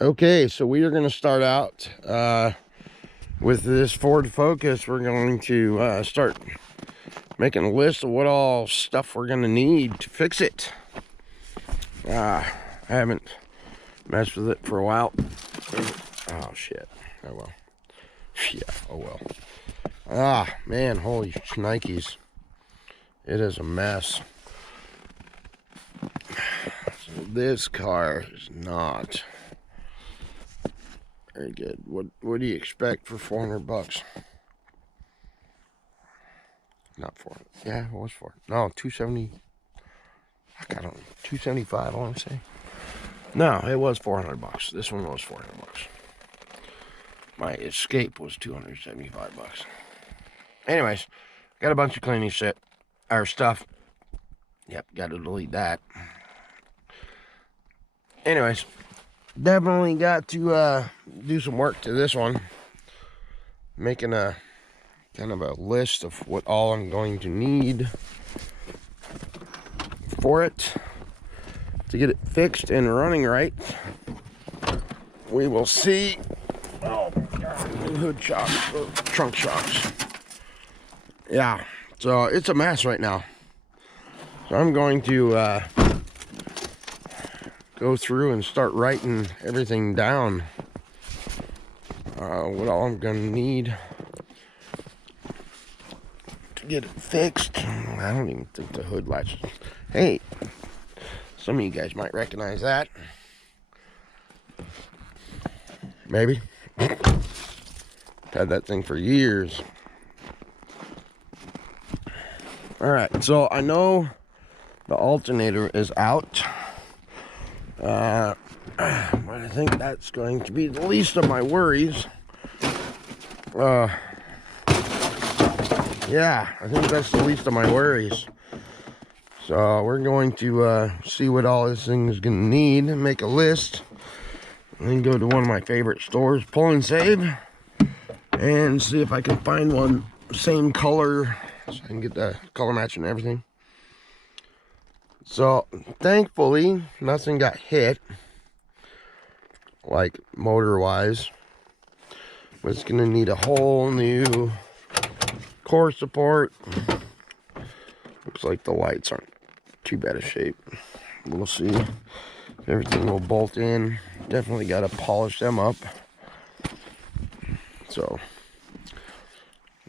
Okay, so we are going to start out with this Ford Focus. We're going to start making a list of what all stuff we're going to need to fix it. I haven't messed with it for a while. Oh shit. Oh well. Yeah, oh well. Ah, man, holy shnikes. It is a mess. So this car is not very good. What do you expect for 400 bucks? Not 400. Yeah, it was 400. No, 270. I don't know. 275, I want to say. No, it was 400 bucks. This one was 400 bucks. My Escape was 275 bucks. Anyways, got a bunch of cleaning shit. Our stuff. Yep, got to delete that. Anyways, definitely got to do some work to this one. Making a kind of a list of what all I'm going to need for it to get it fixed and running right. We will see. Oh, hood shocks, trunk shocks. Yeah, so it's a mess right now. So I'm going to go through and start writing everything down. What all I'm gonna need to get it fixed. I don't even think the hood latch. Hey, some of you guys might recognize that. Maybe. Had that thing for years. Alright, so I know the alternator is out. But I think that's going to be the least of my worries. Yeah, I think that's the least of my worries. So we're going to see what all this thing is going to need and make a list. And then go to one of my favorite stores, Pull and Save, and see if I can find one same color so I can get the color match and everything. So thankfully nothing got hit, like motor wise, but it's gonna need a whole new core support. Looks like the lights aren't too bad a shape. We'll see. Everything will bolt in. Definitely got to polish them up. So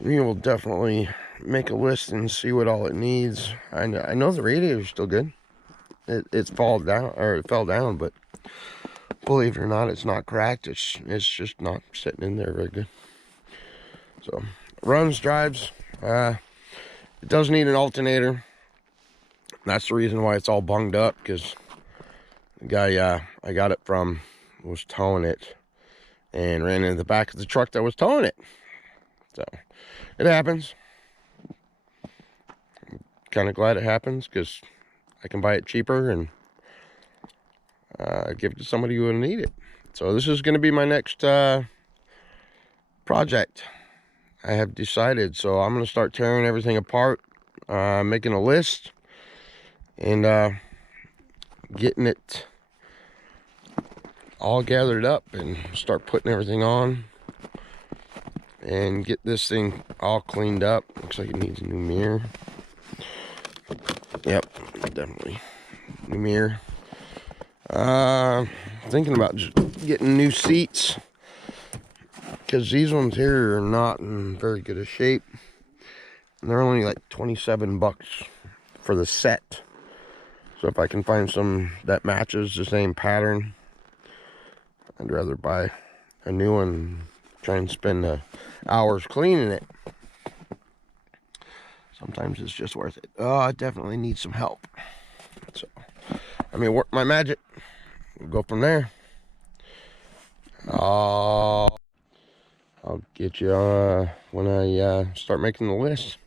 we will definitely make a list and see what all it needs. I know the radiator is still good. It fell down, but believe it or not, it's not cracked. It's just not sitting in there very good. So runs, drives. It does need an alternator. That's the reason why it's all bunged up, because the guy I got it from was towing it and ran into the back of the truck that was towing it. So it happens. Kind of glad it happens, because I can buy it cheaper and give it to somebody who will need it. So this is going to be my next project. I have decided. So I'm going to start tearing everything apart, making a list, and getting it all gathered up and start putting everything on and get this thing all cleaned up. Looks like it needs a new mirror. Yep, definitely new mirror. Thinking about just getting new seats, because these ones here are not in very good a shape, and they're only like 27 bucks for the set. So if I can find some that matches the same pattern, I'd rather buy a new one and try and spend hours cleaning it. Sometimes it's just worth it. Oh, I definitely need some help. So, I mean, work my magic. We'll go from there. I'll get you when I start making the list.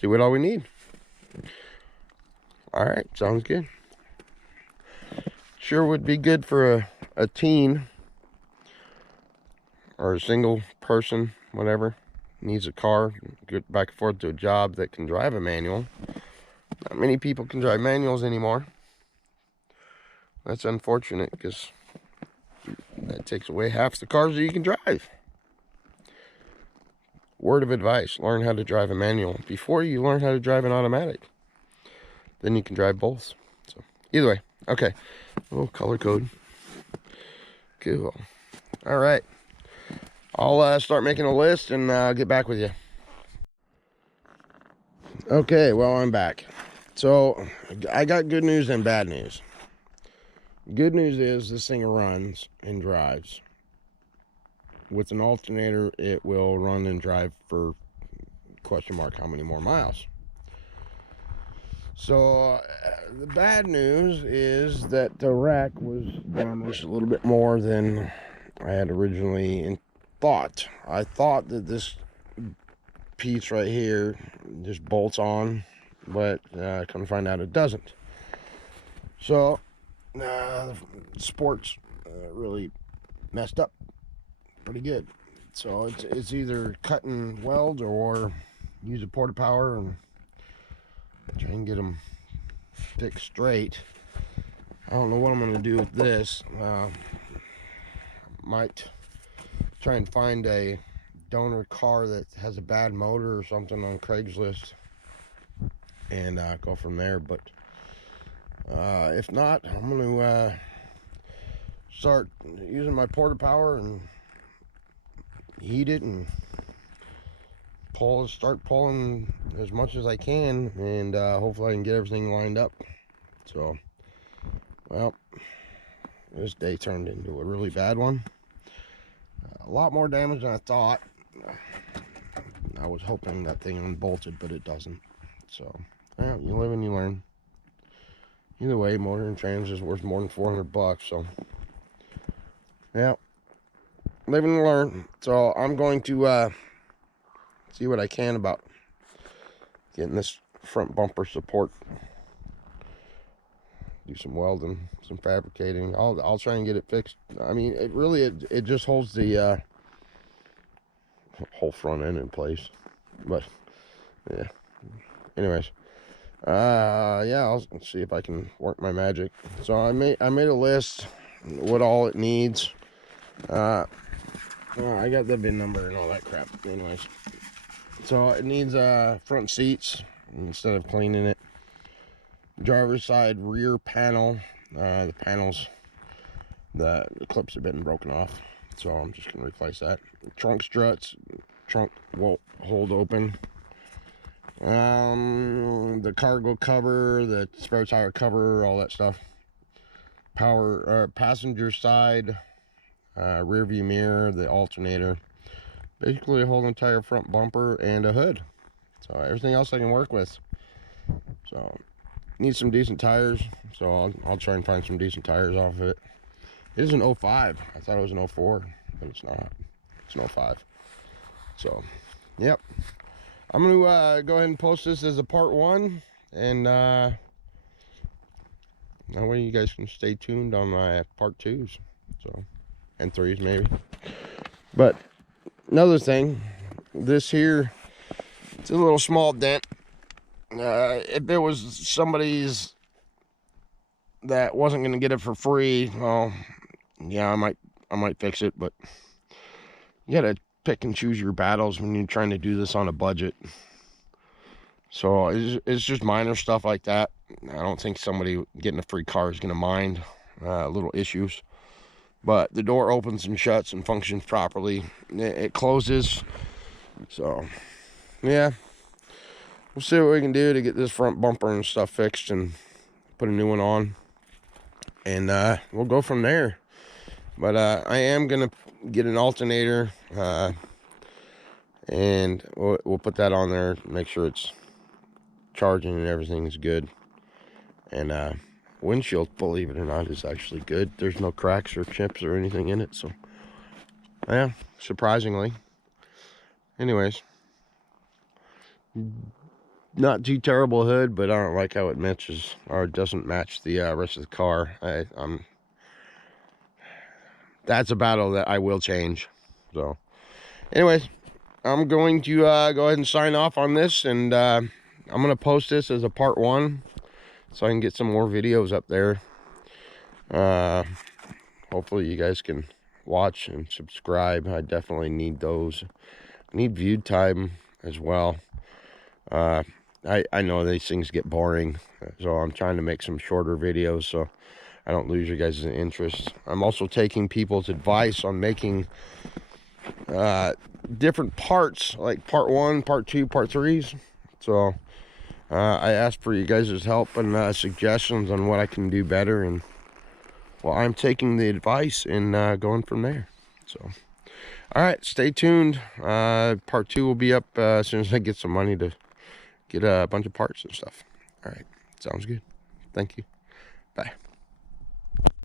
See what all we need. All right, sounds good. Sure would be good for a teen or a single person, whatever, needs a car, get back and forth to a job that can drive a manual. Not many people can drive manuals anymore. That's unfortunate, because That takes away half the cars that you can drive. Word of advice, learn how to drive a manual before you learn how to drive an automatic. Then you can drive both. So either way, okay. Oh, color code. Cool. All right. I'll start making a list and get back with you. Okay, well, I'm back. So I got good news and bad news. Good news is this thing runs and drives. With an alternator, it will run and drive for question mark how many more miles. So the bad news is that the rack was damaged a little bit more than I had originally thought. I thought that this piece right here just bolts on, but I couldn't find out it doesn't. So the sports really messed up pretty good. So it's either cut and weld or use a porta power and try and get them fixed straight. I don't know what I'm going to do with this. Might try and find a donor car that has a bad motor or something on Craigslist and go from there. But if not, I'm going to start using my porta power and heat it and start pulling as much as I can, and hopefully I can get everything lined up. So, well, this day turned into a really bad one. A lot more damage than I thought. I was hoping that thing unbolted, but it doesn't. So, yeah, you live and you learn. Either way, motor and trans is worth more than $400. So, yeah, live and learn. So I'm going to see what I can about getting this front bumper support. Do some welding, some fabricating. I'll try and get it fixed. I mean, it just holds the whole front end in place. But yeah. Anyways, yeah, I'll see if I can work my magic. So I made a list what all it needs. I got the VIN number and all that crap. Anyways, so it needs front seats instead of cleaning it. Driver's side rear panel. The panels, the clips have been broken off, so I'm just gonna replace that. Trunk struts, trunk won't hold open. The cargo cover, the spare tire cover, all that stuff. Passenger side, rear view mirror, the alternator. Basically a whole entire front bumper and a hood. So everything else I can work with. So need some decent tires, so I'll try and find some decent tires off of it. It is an 05. I thought it was an 04, but it's not. It's an 05. So, yep. I'm going to go ahead and post this as a part 1, and that way you guys can stay tuned on my part 2s, so, and 3s maybe. But another thing, this here, it's a little small dent. If there was somebody's that wasn't going to get it for free, well, yeah, I might fix it, but you gotta pick and choose your battles when you're trying to do this on a budget. So it's just minor stuff like that. I don't think somebody getting a free car is going to mind little issues. But the door opens and shuts and functions properly. It closes. So, yeah. We'll see what we can do to get this front bumper and stuff fixed and put a new one on. And we'll go from there. But I am going to get an alternator. And we'll put that on there. Make sure it's charging and everything's good. And windshield, believe it or not, is actually good. There's no cracks or chips or anything in it. So, yeah, surprisingly. Anyways. Not too terrible hood, but I don't like how it matches or doesn't match the rest of the car. That's a battle that I will change. So, anyways, I'm going to go ahead and sign off on this, and I'm going to post this as a part 1 so I can get some more videos up there. Hopefully you guys can watch and subscribe. I definitely need those. I need view time as well. I know these things get boring, so I'm trying to make some shorter videos so I don't lose your guys' interest. I'm also taking people's advice on making different parts, like part 1, part 2, part 3s. So I asked for you guys' help and suggestions on what I can do better, and well, I'm taking the advice and going from there. So all right, stay tuned. Part 2 will be up as soon as I get some money to get a bunch of parts and stuff. All right, sounds good. Thank you. Bye.